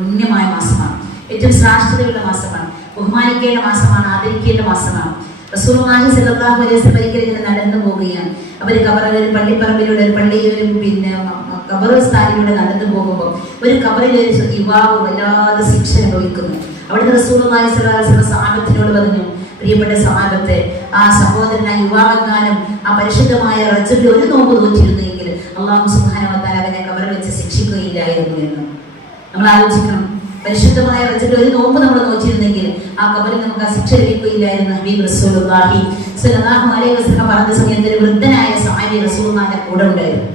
പുണ്യമായ മാസമാണ്, ഏറ്റവും ശ്രേഷ്ഠതയുള്ള മാസമാണ്, ബഹുമാനിക്കേണ്ട മാസമാണ്, ആദരിക്കേണ്ട മാസമാണ്. റസൂലുള്ളാഹി സ്വല്ലല്ലാഹു അലൈഹി വസല്ലം ഒരിക്കൽ ഇങ്ങനെ നടന്നു പോവുകയാണ്. അവര് കബറിൽ പള്ളിപ്പറമ്പിലൂടെ പള്ളിയിലും പിന്നെ ഖബർസ്ഥാനിലൂടെ നടന്നു പോകുമ്പോൾ ഒരു കബറിൽ ഒരു യുവാവ് വല്ലാതെ ശിക്ഷ അനുഭവിക്കുന്നു. അവിടുന്ന് റസൂലുള്ളാഹി സ്വല്ലല്ലാഹു അലൈഹി വസല്ലം സഹാബത്തിനോട് പറഞ്ഞു, പ്രിയപ്പെട്ട സഹാബത്തെ, ആ സഹോദരൻ ആ യുവാവെങ്ങാനും ആ പരിശുദ്ധമായ റജബിൽ ഒരു നോമ്പ് നോറ്റിരുന്നെങ്കിൽ അല്ലാഹു സുബ്ഹാനഹു വ തആല അവനെ കബറിൽ വെച്ച് ശിക്ഷിക്കുകയില്ലായിരുന്നു എന്ന് നമ്മൾ ആലോചിക്കണം. പരിശുദ്ധമായ റജബിൽ ഒരു നോമ്പ് നമ്മൾ നോറ്റിരുന്നെങ്കിൽ ആ കബറിൽ നമുക്ക് ആ ശിക്ഷ ലഭിക്കുകയില്ലായിരുന്നു. ഹബീബ് റസൂലുള്ളാഹി സ്വല്ലല്ലാഹു അലൈഹി വസല്ലം പറഞ്ഞ സമയത്ത് ഒരു വൃദ്ധനായ സഹാബി റസൂലുള്ളാഹിന്റെ കൂടെ ഉണ്ടായിരുന്നു.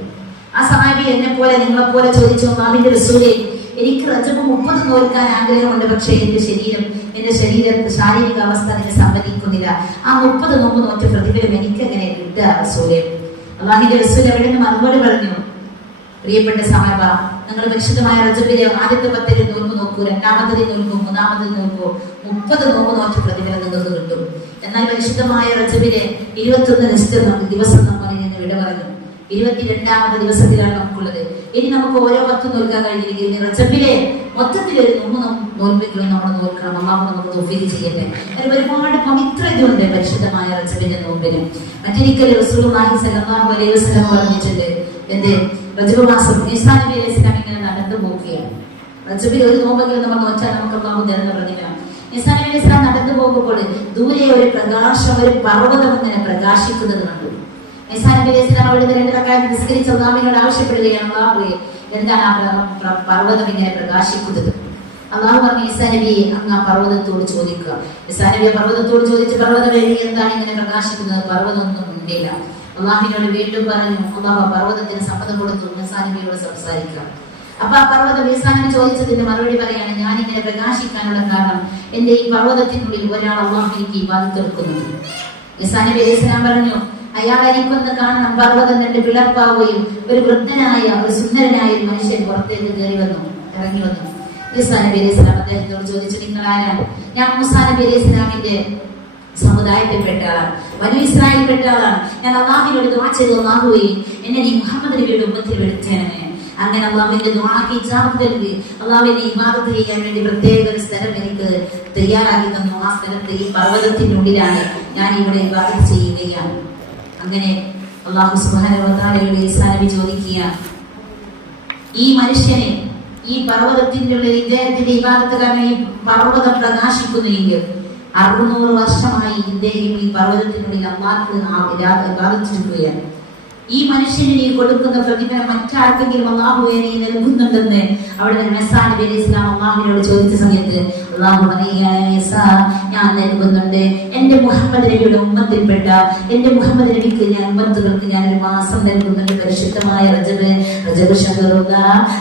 ആ സഹാബി എന്നെ പോലെ നിങ്ങളെ പോലെ ചോദിച്ചു, അല്ലാഹുവിന്റെ റസൂലേ, എനിക്ക് റജബ് 30 നോൽക്കാൻ ആഗ്രഹമുണ്ട്, പക്ഷേ എന്റെ ശാരീരിക അവസ്ഥ അതിനെ സമ്മതിക്കുന്നില്ല. ആ 30 നോമ്പ് നോറ്റ പ്രതിഫലം എനിക്ക് എങ്ങനെ കിട്ടുക റസൂലേ? അല്ലാഹുവിന്റെ റസൂൽ അവിടെ നിന്ന് മറുപടി പറഞ്ഞു, പ്രിയപ്പെട്ട സഹാബ, നിങ്ങൾ പരിശുദ്ധമായ റജബിലെ ആദ്യത്തെ 10 നോമ്പ് നോക്കൂ, രണ്ടാമത്തെ നോക്കൂ, മൂന്നാമത്തെ നോക്കൂ, 30 നോമ്പ് നോറ്റ പ്രതിഫലം നിങ്ങൾക്ക് കിട്ടും. എന്നാൽ പരിശുദ്ധമായ റജബിലെ 21 ദിവസം നമ്മൾ ഇങ്ങനെ വിട പറഞ്ഞു. 22ാമത്തെ ദിവസത്തിലാണ് നമുക്കുള്ളത്. ഇനി നമുക്ക് ഓരോ 10 നോൽക്കാൻ കഴിഞ്ഞിരിക്കുന്നത് റജബിലെ മൊത്തത്തിൽ ഒരു നോൽപ്പെങ്കിലും നമ്മൾ നോൽക്കണം. അല്ലാഹു നമുക്ക് തൗഫീഖ് ചെയ്യട്ടെ. അതിൽ ഒരുപാട് പവിത്രതയുണ്ട് പരിശുദ്ധമായ റജബിന്റെ നോമ്പിന്. മറ്റൊരിക്കൽ റസൂലുള്ളാഹി സ്വല്ലല്ലാഹു അലൈഹി വസല്ലം പറഞ്ഞിട്ടുണ്ട്, എന്റെ റജബ് മാസം ഈസാ നബി അലൈഹി സ്വലാം ഇങ്ങനെ നടന്നു പോവുകയാണ്. റജബിൽ ഒരു നോമ്പെങ്കിലും നമ്മൾ നോറ്റാൽ നമുക്ക് അല്ലാഹു തരുന്ന പ്രതിഫലം. ഈസാ നബി അലൈഹി സ്വലാം നടന്നു പോകുമ്പോൾ ദൂരെ ഒരു പ്രകാശം, ഒരു പർവ്വതം ഇങ്ങനെ പ്രകാശിക്കുന്നത് കണ്ടു. ഈസാ നബി അലൈഹി സ്വലാം അവിടെ 2 റക്അത്ത് നിസ്കരിച്ച് അല്ലാഹുവിനോട് ആവശ്യപ്പെടുകയാണ്, അല്ലാഹുവേ, എന്താണ് ആ പർവ്വതം ഇങ്ങനെ പ്രകാശിക്കുന്നത്? അല്ലാഹു പറഞ്ഞു, ഈസാ നബി അങ്ങ് ആ പർവ്വതത്തോട് ചോദിക്കുക. ഈസാ നബി പർവ്വതത്തോട് ചോദിച്ച്, പർവ്വതം എന്താണ് ഇങ്ങനെ പ്രകാശിക്കുന്നത്? പർവ്വതം ഒന്നും ഉണ്ടില്ല. അല്ലാഹുവിനോട് വീണ്ടും പറഞ്ഞു, അല്ലാഹു പർവ്വതത്തിന് സമ്മതം കൊടുത്തു ഈസാ നബിയോട് സംസാരിക്കാം. അപ്പൊ ആ പർവ്വതം ഈസാ നബി ചോദിച്ചതിന്റെ മറുപടി പറയാണ്, ഞാൻ ഇങ്ങനെ പ്രകാശിക്കാനുള്ള കാരണം എന്റെ ഈ പർവ്വതത്തിനുള്ളിൽ ഒരാൾ അല്ലാഹു എനിക്ക് ഇബാദത്ത് എടുക്കുന്നുണ്ട്. ഈസാ നബി അലൈഹി സ്വലാം പറഞ്ഞു, അയാൾ എനിക്കൊന്ന് കാണണം. പർവ്വതം 2 പിളർപ്പാവുകയും ഒരു വൃദ്ധനായ ഒരു സുന്ദരനായ ഒരു മനുഷ്യൻ പുറത്തേക്ക് ഇറങ്ങി വന്നു. ഈസാ നബി അലൈഹി സ്വലാം അദ്ദേഹത്തോട് ചോദിച്ചു, നിങ്ങൾ ആരാണ്? ഞാൻ മൂസാ നബി അലൈഹി സ്വലാമിന്റെ സമുദായത്തിൽപ്പെട്ട ആളാണ്, ബനൂ ഇസ്രായേലിൽപ്പെട്ട ആളാണ്. ഞാൻ അല്ലാഹുവിനോട് ദുആ ചെയ്തു, അല്ലാഹുവേ, എന്നെ നീ മുഹമ്മദ് നബിയുടെ ഉമ്മത്തിൽ പെടുത്തേണമേ. അങ്ങനെ അല്ലാഹുവിന്റെ ദുആക്ക് ഇജാബത്ത് നൽകി അല്ലാഹുവിനെ ഇബാദത്ത് ചെയ്യാൻ വേണ്ടി പ്രത്യേക ഒരു സ്ഥലം എനിക്ക് തയ്യാറാക്കി തന്നു. ആ സ്ഥലത്ത് ഈ പർവ്വതത്തിനുള്ളിലാണ് ഞാൻ ഇവിടെ ഇബാദത്ത് ചെയ്യുകയാണ്. അങ്ങനെ അല്ലാഹു സുബ്ഹാനഹു വ തആലയുടെ ഈസാ നബി ചോദിക്കുകയാണ്, ഈ മനുഷ്യനെ ഈ പർവ്വതത്തിന്റെ ഉള്ളിൽ ഇദ്ദേഹത്തിന്റെ ഇബാദത്ത് കാരണം ഈ പർവ്വതം പ്രകാശിക്കുന്നുവെങ്കിൽ 600 വർഷമായി ഇദ്ദേഹം ഈ പർവ്വതത്തിനുള്ളിൽ അല്ലാഹുവിനെ ഇബാദത്തിരിക്കുകയാണ്. ഈ മനുഷ്യന് നീ കൊടുക്കുന്ന പ്രതിഫലം മറ്റാർക്കെങ്കിലും അല്ലാഹുവേ നീ നൽകുന്നുണ്ടെന്ന് അവിടെ ഈസാ നബി അലൈഹി സ്വലാം അല്ലാഹുവിനോട് ചോദിച്ച സമയത്ത് അല്ലാഹു പറയുകയാണ്, ഈസാ, ഞാൻ നൽകുന്നുണ്ട്. എന്റെ മുഹമ്മദ് നബിയുടെ ഉമ്മത്തിൽപ്പെട്ട എന്റെ മുഹമ്മദ് നബിക്ക് ഞാൻ ഉമ്മത്തുകൾക്ക് ഞാൻ ഒരു മാസം നൽകുന്നുണ്ട്. പരിശുദ്ധമായ റജബ്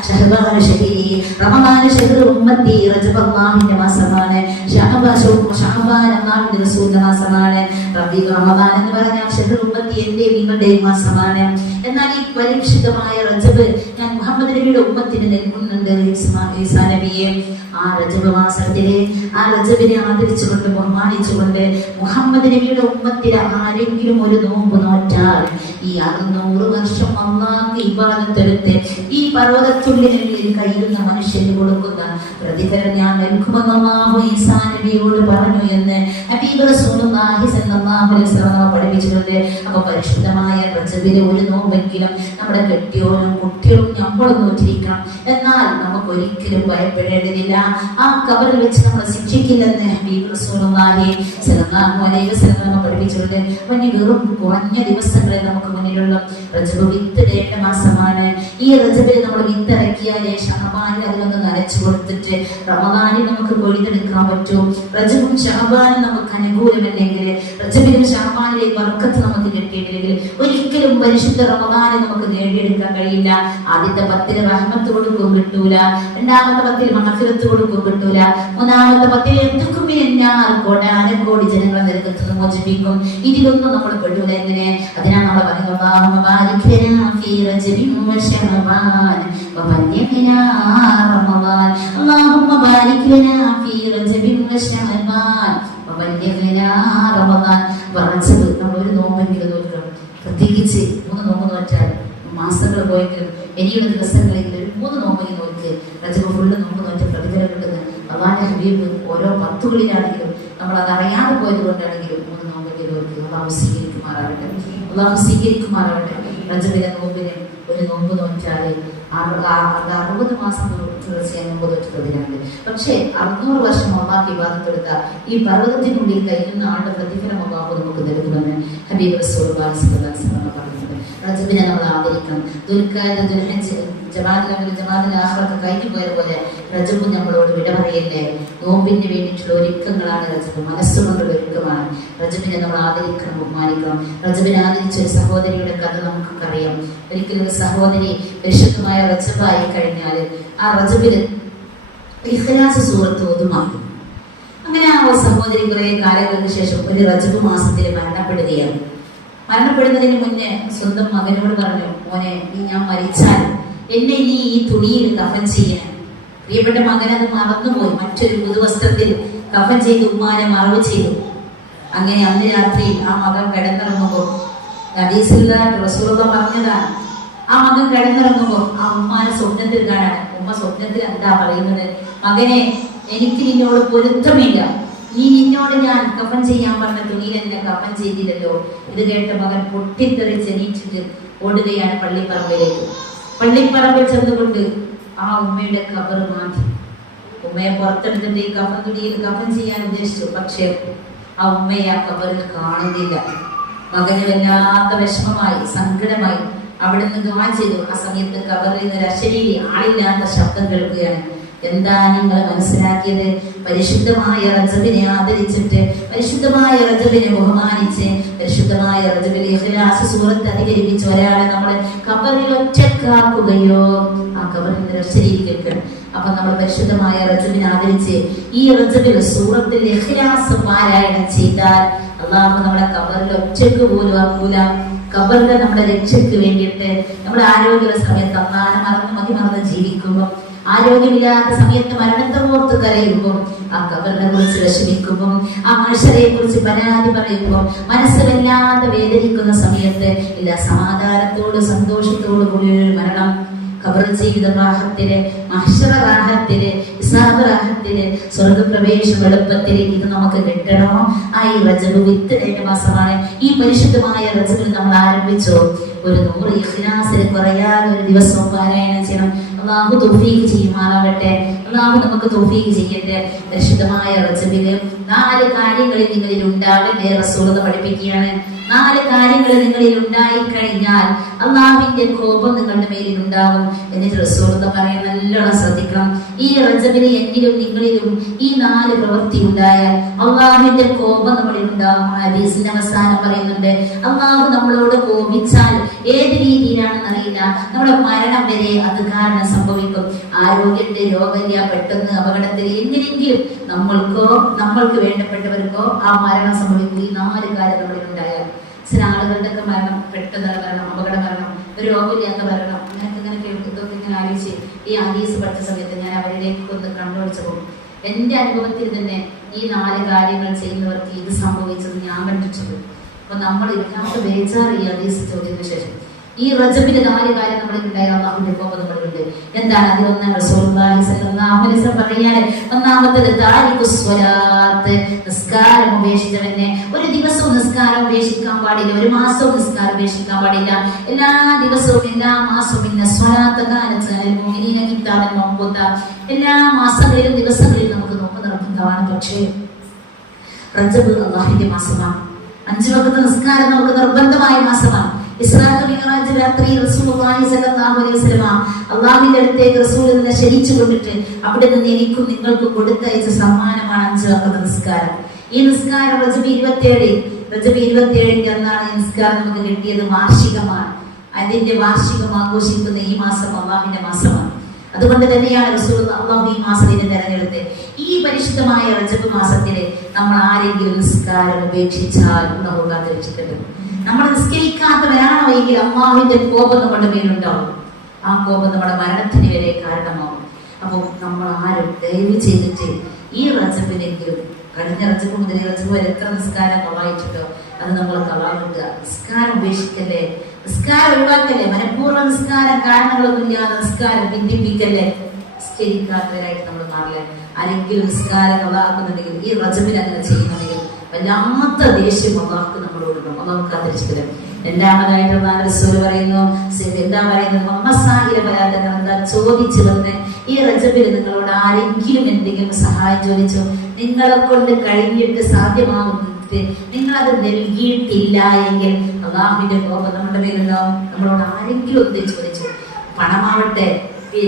ഷഹബാൻ ഷഹീ റമദാൻ ഷഹ്റു ഉമ്മത്തി. റജബ് അല്ലാഹുവിന്റെ മാസമാണ്. ഷഹബാൻ അല്ലാഹുവിന്റെ റസൂലിന്റെ മാസമാണ്. റമദാൻ എന്ന് പറഞ്ഞാൽ ഷഹ്റു ഉമ്മത്തി എന്റെ നിങ്ങളുടെ മാസമാണ്. എന്നാൽ ഈ പരിശുദ്ധമായ റജബ് ഞാൻ മുഹമ്മദ് നബിയുടെ ഉമ്മത്തിന് നൽകുന്നുണ്ട് ഈസാ നബിയെ. ആ റജബ് മാസത്തിലെ ആ റജബിനെ ആദരിച്ചുകൊണ്ട് ബഹുമാനിച്ചുകൊണ്ട് മുഹമ്മദ് നബിയുടെ ഉമ്മത്തിലെ ആരെങ്കിലും ഒരു നോമ്പ് നോറ്റാൽ ഈ 600 വർഷം അല്ലാഹുവിന്റെ ഇബാദത്തെടുത്ത് ഈ പർവ്വതത്തുള്ളിൽ കഴിയുന്ന മനുഷ്യന് കൊടുക്കുന്ന പ്രതിഫലം ഞാൻ നൽകുമെന്ന് അല്ലാഹു ഈസാ നബിയോട് പറഞ്ഞു എന്ന് ഹബീബ് റസൂലുള്ളാഹി സ്വല്ലല്ലാഹു അലൈഹി വസല്ലം പഠിപ്പിച്ചിട്ടുണ്ട്. അപ്പൊ പരിശുദ്ധമായ റജബിലെ ഒരു നോമ്പെങ്കിലും നമ്മുടെ കെട്ടിയോനും കുട്ടികളും നമ്മളും നോറ്റിരിക്കണം. എന്നാൽ നമുക്ക് ഒരിക്കലും ഭയപ്പെടേണ്ടതില്ല. ആ കബറിൽ വെച്ച് നമ്മൾ ശിക്ഷിക്കില്ലെന്ന് ഹബീബ് റസൂലുള്ളാഹി സ്വല്ലല്ലാഹു അലൈഹി വസല്ലം പഠിപ്പിച്ചിട്ടുണ്ട്. പിന്നെ വെറും കുറഞ്ഞ ദിവസങ്ങളെ നമുക്ക് മുന്നിലുള്ള റജബ് വിത്തിടേണ്ട മാസമാണ്. ഈ റജബിൽ നമ്മൾ വിത്തിറക്കിയാലേ ശഅബാനിൽ അതിലൊന്ന് നനച്ചു കൊടുത്തിട്ട് റമദാനിൽ നമുക്ക് കൊയ്തെടുക്കാൻ പറ്റൂ. റജബും ശഅബാനും നമുക്ക് അനുകൂലമല്ലെങ്കിൽ, റജബിലും ശഅബാനിലെ ബർക്കത്ത് നമുക്ക് കിട്ടിയിട്ടില്ലെങ്കിൽ ഒരിക്കലും പരിശുദ്ധ റമദാനെ നമുക്ക് നേടിയെടുക്കാൻ കഴിയില്ല. ആദ്യത്തെ 10 റഹ്മത്ത് കൊടുക്കും കിട്ടൂല, രണ്ടാമത്തെ 10 മഗ്ഫിറത്ത് കൊടുക്കും കിട്ടൂല, മൂന്നാമത്തെ 10 എന്തൊക്കെ കോടാനക്കോടി ജനങ്ങളെ നരകത്തിൽ മോചിപ്പിക്കും. ഇതിലൊന്നും നമ്മൾ പെടൂല. എങ്ങനെ? അതിനാണ് നമ്മൾ പറയുന്നത്, അല്ലാഹുമ്മ ബാരിക് ലനാ ഫീ റജബിൻ വ ശഅബാൻ വബല്ലിഗ്നാ റമദാൻ. അല്ലാഹുമ്മ ബാരിക് ലനാ ഫീ റജബിൻ വ ശഅബാൻ വബല്ലിഗ്നാ റമദാൻ. റജബ് നമ്മൾ ഒരു നോമ്പെങ്കിലും നോക്കണം. പ്രത്യേകിച്ച് 3 നോമ്പ് നോറ്റാൽ മാസങ്ങൾ പോയെങ്കിലും ഇനിയുള്ള ദിവസങ്ങളിൽ 3 നോമ്പെങ്കിലും നോക്ക്. റജബ് ഫുള്ള് നോമ്പ് നോറ്റ പ്രതിഫലം അള്ളാന്റെ ഹബീബ് ഓരോ പത്തുകളിലാണെങ്കിലും നമ്മൾ അത് അറിയാതെ പോയത് കൊണ്ടാണെങ്കിലും 3 നോമ്പിന്റെ അള്ളാഹു സ്വീകരിക്കുമാറാവട്ടെ. അള്ളാഹു സ്വീകരിക്കുമാറാവട്ടെ. റജബിലെ നോമ്പിന് ഒരു നോമ്പ് നോറ്റാല് 60 മാസം തീർച്ചയായും നോമ്പ് നോറ്റതിനാണ്. പക്ഷേ 600 വർഷം അള്ളാഹ് ഇബാദത്തെടുത്ത ഈ പർവ്വതത്തിനുള്ളിൽ കഴിയുന്ന ആളുടെ പ്രതിഫലം അള്ളാഹു നമുക്ക് നൽകുമെന്ന് ഹബീബ് റസൂലുള്ളാഹി സ്വല്ലല്ലാഹു അലൈഹി വസല്ലം പറഞ്ഞിട്ടുണ്ട്. റജബിനെ നമ്മൾ ആദരിക്കണം. ദുൽഖഅദ, ദുൽഹജ്ജ്, ജമാഅത്തുൽ ആഖിറത്ത് കഴിഞ്ഞു പോയ പോലെ റജബ് നമ്മളോട് വിട പറയല്ലേ. നോമ്പിന് വേണ്ടിയിട്ടുള്ള ഒരുക്കങ്ങളാണ് റജബ്, മനസ്സുകൊണ്ടുള്ള ഒരുക്കമാണ്. റജബിനെ നമ്മൾ ആദരിക്കണം, ബഹുമാനിക്കണം. റജബിനെ ആദരിച്ച ഒരു സഹോദരിയുടെ കഥ നമുക്കറിയാം. ഒരിക്കലും ഒരു സഹോദരി പരിശുദ്ധമായ റജബായി കഴിഞ്ഞാൽ ആ റജബില് ഇഖ്ലാസ് സൂറത്ത് ഓതുമാക്കും. അങ്ങനെ ആ സഹോദരി കുറെ കാലങ്ങൾക്ക് ശേഷം ഒരു റജബ് മാസത്തിൽ മരണപ്പെടുകയാണ്. മരണപ്പെടുന്നതിന് മുന്നേ സ്വന്തം മകനോട് പറഞ്ഞു, മോനെ, ഞാൻ മരിച്ചാൽ എന്നെ ഇനി ഈ തുണിയിൽ കഫൻ ചെയ്യാൻ. പ്രിയപ്പെട്ട മകനത് മറന്നുപോയി. മറ്റൊരു പുതുവസ്ത്രത്തിൽ കഫൻ ചെയ്ത് ഉമ്മാനെ മറവ് ചെയ്തു. അങ്ങനെ അന്ന് രാത്രി ആ മകൻ കിടന്നിറങ്ങുമ്പോൾ റസൂലുള്ളാഹി പറഞ്ഞതാണ്, ആ മകൻ കിടന്നിറങ്ങുമ്പോൾ ആ ഉമ്മാനെ സ്വപ്നത്തിൽ കാണാൻ. ഉമ്മ സ്വപ്നത്തിൽ എന്താ പറയുന്നത്? മകനെ, എനിക്ക് നിന്നോട് പൊരുത്തമില്ല. നീ നിന്നോട് ഞാൻ കഫൻ ചെയ്യാൻ പറഞ്ഞ തുണിയിൽ എന്നെ കഫൻ ചെയ്തില്ലല്ലോ. ഇത് കേട്ട മകൻ പൊട്ടിത്തെറിച്ച് എണീറ്റിട്ട് ഓടുകയാണ് പള്ളിപ്പറമ്പിലേക്ക്. പള്ളിപ്പറമ്പിൽ ചെന്നുകൊണ്ട് ആ ഉമ്മയുടെ കബർ മാറ്റി. ഉമ്മയെ പുറത്തെടുത്തിട്ട് ഈ കഫൻ തുണിയിൽ കഫൻ ചെയ്യാൻ ഉദ്ദേശിച്ചു. പക്ഷേ ആ ഉമ്മയെ ആ കബറിൽ കാണുന്നില്ല. മകന് വല്ലാത്ത വിഷമമായി, സങ്കടമായി. അവിടെ നിന്ന് ദുആ ചെയ്തു. ആ സമയത്ത് കബറിൽ നിന്ന് ഒരു അശരീരി, ആളില്ലാത്ത ശബ്ദം കേൾക്കുകയാണ്. എന്താ നിങ്ങൾ മനസ്സിലാക്കിയത്? പരിശുദ്ധമായ റജബിനെ ആദരിച്ചിട്ട്, പരിശുദ്ധമായ റജബിനെ ബഹുമാനിച്ച്, പരിശുദ്ധമായ റജബിലെ ഇഖ്ലാസ് സൂറത്ത് അധികരിപ്പിച്ച് ഒരാളെ നമ്മൾ കബറിൽ ഒറ്റക്കാക്കുകയോ ആ കബറിൽ നിന്ന് രക്ഷയിരിക്കണം. അപ്പൊ നമ്മൾ പരിശുദ്ധമായ റജബിനെ ആദരിച്ച് ഈ റജബിൽ സൂറത്തിൽ ഇഖ്ലാസ് പാരായണം ചെയ്താൽ അള്ളാഹു നമ്മളെ കബറിൽ ഒറ്റക്ക് പോലും ആക്കൂല. കബറിലെ നമ്മുടെ രക്ഷയ്ക്ക് വേണ്ടിയിട്ട് നമ്മുടെ ആരോഗ്യമുള്ള സമയത്ത് അള്ളാഹനെ മറന്ന് ജീവിക്കുമ്പോൾ, ആരോഗ്യമില്ലാത്ത സമയത്ത് മരണത്തെ ഓർത്ത് കരയുമ്പോൾ, ആ കബറിനെ കുറിച്ച് വിഷമിക്കുമ്പോൾ, ആ മനുഷ്യരെ കുറിച്ച് പരാതി പറയുമ്പോൾ, മനസ്സ് വല്ലാതെ വേദനിക്കുന്ന സമയത്ത് ഇല്ല സമാധാനത്തോട് സന്തോഷത്തോടു കൂടി ഒരു മരണം, ഖബർ ജീവിത റാഹത്തില്, മഹ്ശറ റാഹത്തില്, ഇസ്ലാം റാഹത്തില്, സ്വർഗപ്രവേശം എളുപ്പത്തില് ഇത് നമുക്ക് കിട്ടണോ? ആ ഈ റജബ് വിത്തിന്റെ മാസമാണ്. ഈ പരിശുദ്ധമായ റജബിൽ നമ്മൾ ആരംഭിച്ചോ ഒരു 100 ഇഖ്ലാസിൽ കുറയാതെ ഒരു ദിവസവും പാരായണം ചെയ്യണം. അള്ളാഹു തൗഫീഖ് ചെയ്യുമാറാകട്ടെ. അള്ളാഹു നമുക്ക് തൗഫീഖ് ചെയ്യട്ടെ. പരിശുദ്ധമായ റജബില് 4 കാര്യങ്ങളിൽ നിങ്ങളിൽ ഉണ്ടാകട്ടെ. റസൂലുള്ളാഹി പഠിപ്പിക്കുകയാണ്, 4 കാര്യങ്ങൾ നിങ്ങളിൽ ഉണ്ടായി കഴിഞ്ഞാൽ അള്ളാഹുവിന്റെ കോപം നിങ്ങളുടെ മേലിൽ ഉണ്ടാകും. എന്നിട്ട് റസൂലുള്ളാഹി പറയുന്നത് നല്ലോണം ശ്രദ്ധിക്കണം. ഈ റജബില് എങ്കിലും നിങ്ങളിലും ഈ 4 പ്രവൃത്തി ഉണ്ടായാൽ അള്ളാഹുവിന്റെ കോപം നമ്മളിൽ ഉണ്ടാകും. ഹദീസിന്റെ അവസാനം പറയുന്നുണ്ട്, അള്ളാഹു നമ്മളോട് കോപിച്ചാൽ ഏത് രീതിയിലാണെന്ന് അറിയില്ല, നമ്മുടെ മരണം വരെ അത് കാരണം സംഭവിക്കും. ആരോഗ്യത്തെ രോഗമില്ല, പെട്ടെന്ന് അപകടത്തിൽ എങ്ങനെയെങ്കിലും നമ്മൾക്ക് വേണ്ടപ്പെട്ടവർക്കോ ആ മരണം സംഭവിക്കും. ഈ 4 കാര്യം നമ്മളിൽ ഉണ്ടായാൽ ചില ആളുകളുടെ ഒക്കെ മരണം പെട്ടെന്നുള്ള മരണം, അപകട മരണം, ഒരു രോഗമില്ലാത്ത മരണം, ഇങ്ങനെ കേൾക്കുന്നതൊക്കെ ഇങ്ങനെ ആലോചിച്ച് ഈ ഹദീസ് പഠിച്ച സമയത്ത് ഞാൻ അവരിലേക്ക് ഒന്ന് കണ്ണോടിച്ചു പോകും. എന്റെ അനുഭവത്തിൽ തന്നെ ഈ 4 കാര്യങ്ങൾ ചെയ്യുന്നവർക്ക് ഇത് സംഭവിച്ചത് ഞാൻ കണ്ടിട്ടുണ്ട്. അപ്പൊ നമ്മൾ ഇതിനകത്ത് ബേജാറ് ഈ ഹദീസ് ചോദ്യത്തിന് ശേഷം ഈ റജബിന്റെ 4 കാര്യം നമ്മളിലുണ്ടായ അള്ളാഹുവിന്റെ കോപം നമ്മളിലുണ്ട്. എന്താണ് അതിലൊന്ന്? റസൂലുള്ളാഹി സ്വല്ലല്ലാഹു അലൈഹി വസല്ലം പറയാണ്, ഒന്നാമത്തേത് താരിഖുസ് സ്വലാത്ത്, നിസ്കാരം ഉപേക്ഷിച്ചവനെ. ഒരു ദിവസവും നിസ്കാരം ഉപേക്ഷിക്കാൻ പാടില്ല, ഒരു മാസവും നിസ്കാരം ഉപേക്ഷിക്കാൻ പാടില്ല. എല്ലാ ദിവസവും എല്ലാ മാസവും ഇന്ന സ്വലാത്ത് കാനത്ത് അലൽ മുഅ്മിനീന കിതാബൻ മൗഖൂത. എല്ലാ മാസങ്ങളിലും ദിവസങ്ങളിലും നമുക്ക് നോമ്പ് നിർബന്ധമാണ്. പക്ഷേ റജബ് അള്ളാഹുവിന്റെ മാസമാണ്. 5 വഖത്ത് നിസ്കാരം നമുക്ക് നിർബന്ധമായ മാസമാണ്. ഇസ്രാഅീൽ മിഅ്റാജ് രാത്രി റസൂലുള്ളാഹി സ്വല്ലല്ലാഹു അലൈഹി വസല്ലം അല്ലാഹുവിന്റെ അടുത്തേക്ക് റസൂലിനെ ക്ഷണിച്ചു കൊണ്ടിട്ട് അവിടെ നിന്ന് എനിക്കും നിങ്ങൾക്കും കൊടുത്തയച്ച സമ്മാനമാണ് 5 വഖത്ത് നിസ്കാരം. ഈ നിസ്കാരം റജബ് 27 അന്നാണ് ഈ നിസ്കാരം നമുക്ക് കിട്ടിയത്. വാർഷികമാണ്. അതിന്റെ വാർഷികം ആഘോഷിക്കുന്ന ഈ മാസം അല്ലാഹുവിന്റെ മാസമാണ്. അതുകൊണ്ട് തന്നെയാണ് റസൂലുള്ളാഹി അല്ലാഹു ഈ മാസത്തിനെ തെരഞ്ഞെടുത്ത്. ഈ പരിശുദ്ധമായ റജബ് മാസത്തില് നമ്മൾ ആരെങ്കിലും നിസ്കാരം ഉപേക്ഷിച്ചാൽ അല്ലാഹു കാത്തിരക്ഷിക്കട്ടെ. നമ്മൾ നിസ്കരിക്കാത്തവരാണോ എങ്കിൽ അല്ലാഹുവിന്റെ കോപം നമ്മുടെ മേലുണ്ടാവും. ആ കോപം നമ്മുടെ മരണത്തിന് വരെ കാരണമാവും. അപ്പോൾ നമ്മൾ ആരും ദയവ് ചെയ്തിട്ട് ഈ റജബിനെങ്കിലും, കഴിഞ്ഞ റജബ് മുതൽ റജബ് വരെ എത്ര നിസ്കാരം കൊള്ളായിട്ടുണ്ടോ അത് നമ്മൾ കളാവിട്ടുക. നിസ്കാരം ഉപേക്ഷിക്കല്ലേ, നിസ്കാരം ഒഴിവാക്കല്ലേ, മനഃപൂർവ്വ നിസ്കാരം കാരണങ്ങളൊന്നും ഇല്ലാതെ നിസ്കാരം ഭിന്നിപ്പിക്കല്ലേ. നിസ്കരിക്കാത്തവരായിട്ട് നമ്മൾ മാറില്ല. ആരെങ്കിലും നിസ്കാരം അള്ളാഹുന്നുണ്ടെങ്കിൽ ഈ റജബിൽ അങ്ങനെ ചെയ്യുന്നുണ്ടെങ്കിൽ വല്ലാത്ത ദേഷ്യം അള്ളാഹുക്ക് നമ്മളോടുണ്ടാവും. അള്ളാഹു കാത്തിരിച്ചിട്ടില്ല. രണ്ടാമതായിട്ട് അള്ളാഹു റസൂൽ പറയുന്നു, എന്താ പറയുന്നത്, മമ്മസാഹിലെ പരാതങ്ങൾ എന്താ ചോദിച്ചു വന്ന് ഈ റജബിൽ നിങ്ങളോട് ആരെങ്കിലും എന്തെങ്കിലും സഹായം ചോദിച്ചു, നിങ്ങളെ കൊണ്ട് കഴിഞ്ഞിട്ട് സാധ്യമാകുന്നത് നിങ്ങൾ അത് നൽകിയിട്ടില്ല എങ്കിൽ അള്ളാഹുവിന്റെ കോപം നമ്മുടെ മേലുണ്ടാവും. നമ്മളോട് ആരെങ്കിലും ഒന്നേ ചോദിച്ചു, പണമാവട്ടെ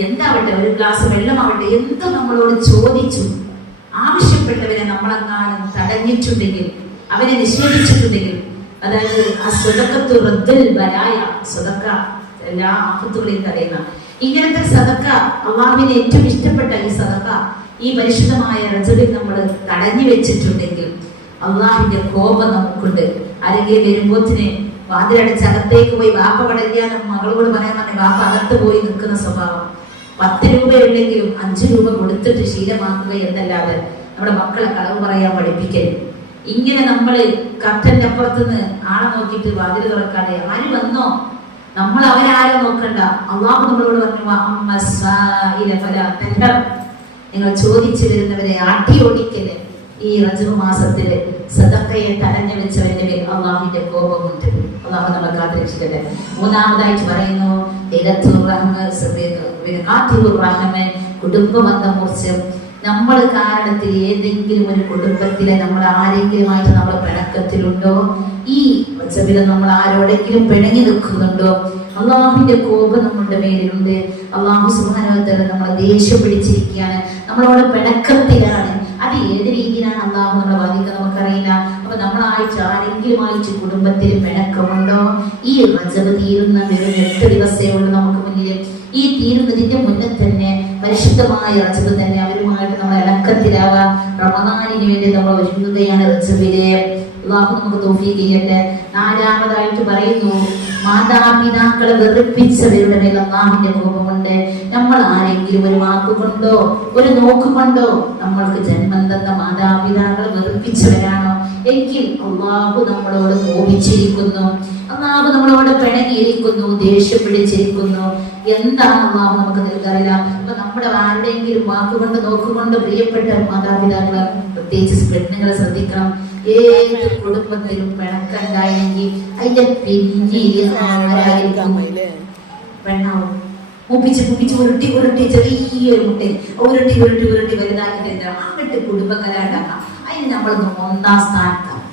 എന്താവട്ടെ, ഒരു ഗ്ലാസ് വെള്ളമാവട്ടെ, എന്ത് നമ്മളോട് ചോദിച്ചു ആവശ്യപ്പെട്ടവരെ നമ്മളെങ്ങാനും തടഞ്ഞിട്ടുണ്ടെങ്കിൽ, അവരെ നിഷേധിച്ചിട്ടുണ്ടെങ്കിൽ, അതായത് ആ സ്വതക്കത്തു റദ്ദുൽ ബലായ സ്വതക്ക, എല്ലാ ആഫത്തുകളെയും തടയുന്ന ഇങ്ങനത്തെ സദക്ക, അള്ളാഹുവിന് ഏറ്റവും ഇഷ്ടപ്പെട്ട ഈ സദക്ക ഈ പരിശുദ്ധമായ റജബിൽ നമ്മൾ തടഞ്ഞു വെച്ചിട്ടുണ്ടെങ്കിൽ അള്ളാഹുവിന്റെ കോപം നമുക്കുണ്ട്. ആരെങ്കിലും വരുമ്പോത്തിന് വാതിലടച്ച് അകത്തേക്ക് പോയി വാപ്പ പടയ്ക്കാനും മകളോട് പറയാൻ പറഞ്ഞ വാപ്പ അകത്ത് പോയി നിൽക്കുന്ന സ്വഭാവം. 10 രൂപയുണ്ടെങ്കിലും 5 രൂപ കൊടുത്തിട്ട് ശീലമാക്കുക എന്നല്ലാതെ നമ്മുടെ മക്കളെ കളവ് പറയാൻ പഠിപ്പിക്കരുത്. ഇങ്ങനെ നമ്മള് കർട്ടന്റെ അപ്പുറത്തുനിന്ന് ആളെ നോക്കിയിട്ട് വാതിൽ തുറക്കാതെ ആര് വന്നോ, നമ്മൾ അവരാരും നോക്കണ്ട. അള്ളാഹു നമ്മളോട് പറഞ്ഞു, നിങ്ങൾ ചോദിച്ചു വരുന്നവരെ ആട്ടി ഓടിക്കല്. ഈ റജബ് മാസത്തില് സദഖയെ തടഞ്ഞു വെച്ചവന്റെ മേൽ അള്ളാഹുവിന്റെ കോപമുണ്ട്. അള്ളാഹു നമ്മളെ കാത്തിരക്ഷിക്കട്ടെ. മൂന്നാമതായിട്ട് പറയുന്നു, കുടുംബബന്ധം കുറിച്ച് നമ്മൾ കാരണത്തിൽ ഏതെങ്കിലും ഒരു കുടുംബത്തിലെ നമ്മൾ ആരെങ്കിലുമായിട്ട് നമ്മൾ പിണക്കത്തിലുണ്ടോ, ഈ റജബിൽ നമ്മൾ ആരോടെങ്കിലും പിണങ്ങി നിൽക്കുന്നുണ്ടോ, അള്ളാഹുവിന്റെ കോപം നമ്മുടെ മേലിലുണ്ട്. അള്ളാഹു സുബ്ഹാനഹു വ തആല നമ്മളെ ദേഷ്യം പിടിച്ചിരിക്കുകയാണ്, നമ്മളോട് പിണക്കത്തിലാണ്. അത് ഏത് രീതിയിലാണ് അള്ളാഹു നമ്മളെ ബാധിക്കുക നമുക്കറിയില്ല. അപ്പൊ നമ്മളായിട്ട് ആരെങ്കിലുമായിട്ട് കുടുംബത്തിൽ പിണക്കമുണ്ടോ, ഈ റജബ് തീരുന്ന വെറും 8 ദിവസമേ ഉള്ളൂ നമുക്ക് മുന്നിൽ. ഈ തീരുന്നതിന്റെ മുന്നേ തന്നെ പരിശുദ്ധമായ റജബ് തന്നെ അവരുമായിട്ട് നമ്മൾ ഇണക്കത്തിലാവാം. റമദാനിന് വേണ്ടി നമ്മൾ ഒരുങ്ങുകയാണ് റജബിലെ. അള്ളാഹു നമുക്ക് തൗഫീഖ് ചെയ്യട്ടെ. നാലാമതായിട്ട് പറയുന്നു, മാതാപിതാക്കളെ വെറുപ്പിച്ചവരുടെ മേൽ അള്ളാഹുവിന്റെ കോപമുണ്ട്. നമ്മൾ ആരെങ്കിലും ഒരു വാക്കുകൊണ്ടോ ഒരു നോക്കുകൊണ്ടോ നമ്മൾക്ക് ജന്മം തന്ന മാതാപിതാക്കളെ വെറുപ്പിച്ചവരാണോ എങ്കിൽ അള്ളാഹു നമ്മളോട് കോപിച്ചിരിക്കുന്നു, അള്ളാഹു നമ്മളോട് പിണങ്ങിയിരിക്കുന്നു, ദേഷ്യം പിടിച്ചിരിക്കുന്നു. എന്താണ് അള്ളാഹു നമുക്ക് നൽകാറില്ല. അപ്പൊ നമ്മുടെ ആരുടെയെങ്കിലും വാക്കുകൊണ്ട് നോക്കുകൊണ്ട് പ്രിയപ്പെട്ട മാതാപിതാക്കളെ, പ്രത്യേകിച്ച് പെണ്ണുങ്ങളെ ശ്രദ്ധിക്കണം. ഏത് കുടുംബത്തിലും പിണക്കുണ്ടായെങ്കിൽ അതിന്റെ പിന്നിൽ പെണ്ണാവും. മുപ്പിച്ച് ഉരുട്ടി ചെറിയൊരു മുട്ടയിൽ ഉരുട്ടി വലുതാക്കിട്ട് അങ്ങോട്ട് കുടുംബക്കരാണ്ടാക്കാം. അതിന് നമ്മൾ 1ാം സ്ഥാനത്താണ്.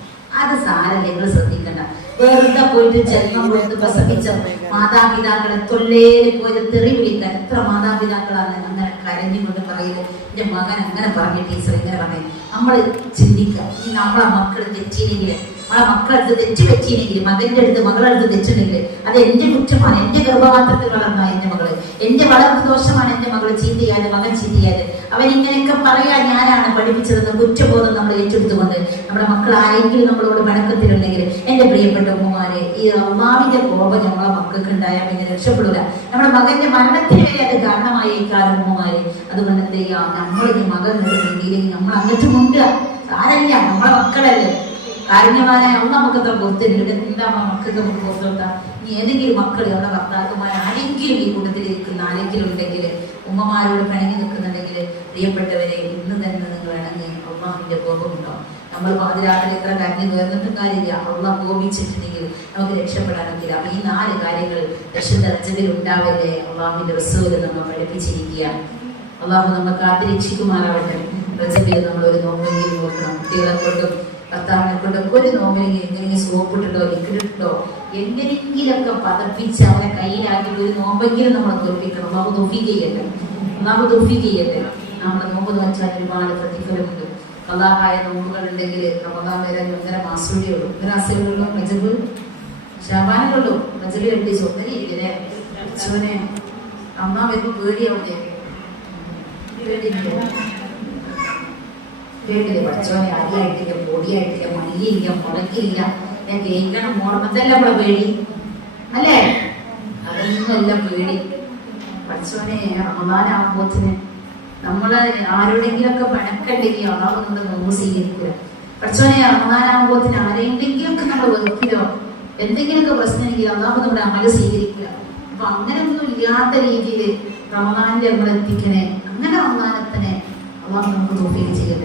അത് സാരല്ല, നിങ്ങൾ ശ്രദ്ധിക്കണ്ട. വെറുതെ പോയിട്ട് ജന്മം കൊടുത്ത് പ്രസവിച്ച മാതാപിതാക്കളെ തൊള്ളേല് പോയി തെറി വിളിക്കാൻ എത്ര മാതാപിതാക്കളാണ് അങ്ങനെ കരഞ്ഞുകൊണ്ട് പറയുന്നത്, എന്റെ മകൻ അങ്ങനെ പറഞ്ഞു, ടീച്ചർ ഇങ്ങനെ പറഞ്ഞു. നമ്മൾ ചിന്തിക്കുക, ഈ നമ്മളെ മക്കൾ തെറ്റിയില്ലെങ്കിൽ, നമ്മളെ മക്കളടുത്ത് തെറ്റ് പറ്റിയില്ലെങ്കിൽ, മകന്റെ അടുത്ത് മകളടുത്ത് തെറ്റുണ്ടെങ്കിൽ അത് എന്റെ കുറ്റമാണ്. എന്റെ ഗർഭപാത്രത്തിൽ വളർന്ന എന്റെ മകള്, എന്റെ വളർന്ന ദോഷമാണ് എന്റെ മകള് ചീത്തയായത്, മകൻ ചീത്തയായത്. അവരിങ്ങനെയൊക്കെ പറയാൻ ഞാനാണ് പഠിപ്പിച്ചതെന്ന് കുറ്റബോധം നമ്മൾ ഏറ്റെടുത്തുകൊണ്ട് നമ്മുടെ മക്കൾ ആരെങ്കിലും നമ്മളോട് പിണക്കത്തിലുണ്ടെങ്കിൽ, എന്റെ പ്രിയപ്പെട്ട ഉമ്മമാരെ, ഈ അള്ളാഹുവിന്റെ കോപം നമ്മളെ മക്കൾക്ക് ഉണ്ടായാൽ പിന്നെ രക്ഷപ്പെടില്ല. നമ്മുടെ മകന്റെ മരണത്തിന് വരെ അത് കാരണമായേക്കാരും ഉമ്മമാരെ. അതുകൊണ്ട് എന്ത് ചെയ്യുക, നമ്മളിനി മകൻ രീതിയിലേക്ക് നമ്മൾ അങ്ങോട്ട് മുണ്ടുക. ആരല്ല, നമ്മളെ മക്കളല്ലേ. കാരുണ്യവാനായ അമ്മ നമുക്ക് അത്ര പുറത്തിട്ടുണ്ട്. എന്താ മക്കൾക്ക് നമുക്ക് പുറത്തു കൊടുത്താൽ, ഇനി ഏതെങ്കിലും മക്കൾ നമ്മുടെ ഭർത്താക്കന്മാർ ആരെങ്കിലും ഈ കൂട്ടത്തിൽ ഇരിക്കുന്ന ആരെങ്കിലും ഉണ്ടെങ്കിൽ, ഉമ്മമാരോട് പിണങ്ങി നിൽക്കുന്നുണ്ടെങ്കിൽ, പ്രിയപ്പെട്ടവരെ ഇന്ന് തന്നെ നിങ്ങൾ ഇണങ്ങി. അള്ളാഹുവിന്റെ കോപമുണ്ടോ? നമ്മൾ പാതിരാത്രി എത്ര കരഞ്ഞ് കയറുന്നിട്ടും കാര്യമില്ല. അള്ളാഹ് കോപിച്ചിട്ടുണ്ടെങ്കിൽ നമുക്ക് രക്ഷപ്പെടാനെങ്കിൽ അപ്പൊ ഈ 4 കാര്യങ്ങൾ റജബിൽ ഉണ്ടാവല്ലേ അള്ളാഹുവിന്റെ റസൂല് നമ്മൾ പഠിപ്പിച്ചിരിക്കുക. അള്ളാഹു നമ്മൾ കാത്തിരക്ഷിക്കുമാറാവട്ടെ. റജബിൽ നമ്മൾ ഒരു നോമ്പെങ്കിലും നോക്കണം. കുട്ടികളെ കൊണ്ടും ഭർത്താവിനെ കൊണ്ടൊക്കെ ഒരു നോമ്പിനെങ്കിൽ എങ്ങനെയെങ്കിലും സോപ്പിട്ടോ ലിക്വിഡിട്ടോ എങ്ങനെയെങ്കിലൊക്കെ പതപ്പിച്ച് അവരെ കയ്യിലാക്കി ഒരു നോമ്പെങ്കിലും നമ്മൾ തോൽപ്പിക്കണം. അള്ളാഹു തൗഫീഖ് ചെയ്യട്ടെ. നമ്മുടെ നോമ്പ് വെച്ചാൽ ഒരുപാട് പ്രതിഫലമുണ്ട്. ഖളാഹായ നോമ്പുകൾ ഉണ്ടെങ്കിൽ റമദാൻ വരാൻ 1.5 മാസമേ ഉള്ളൂ. 1 മാസമുള്ളൂ. റജബ് ശഅബാനിലുള്ളൂ. റജബിൽ എത്തിച്ചു ഒന്നരിയില്ലേ അച്ഛനെ അമ്മ വരുമ്പോ പേടിയാവില്ലേ? കേട്ടില്ലേ? പഠിച്ചോനെ അരിയായിട്ടില്ല, പൊടിയായിട്ടില്ല, മല്ലിയില്ല, മുളകില്ല, ഞാൻ കേൾക്കണം ഓർമ്മത്തല്ല നമ്മളെ പേടി അല്ലേ? അതൊന്നുമല്ല പേടി. പഠിച്ചോനെ റമദാനാകുമ്പോത്തിന് നമ്മള് ആരോടെങ്കിലൊക്കെ പിണക്കണ്ടെങ്കിൽ അതാണ് നമ്മുടെ നോമ്പ് സ്വീകരിക്കുക. പഠിച്ചോനെ റമദാനാകുമ്പോത്തിന് ആരെങ്കിലൊക്കെ നമ്മൾ വെറുപ്പിലോ എന്തെങ്കിലുമൊക്കെ പ്രശ്നമെങ്കിൽ അതാണ് നമ്മുടെ അമല് സ്വീകരിക്കുക. അപ്പൊ അങ്ങനെയൊന്നും ഇല്ലാത്ത രീതിയിൽ റമദാനിൽ നമ്മൾ എത്തിക്കണേ. അങ്ങനെ റമദാനത്തിനെ അള്ളാഹു നമുക്ക് തൗഫീഖ് ചെയ്യട്ടെ.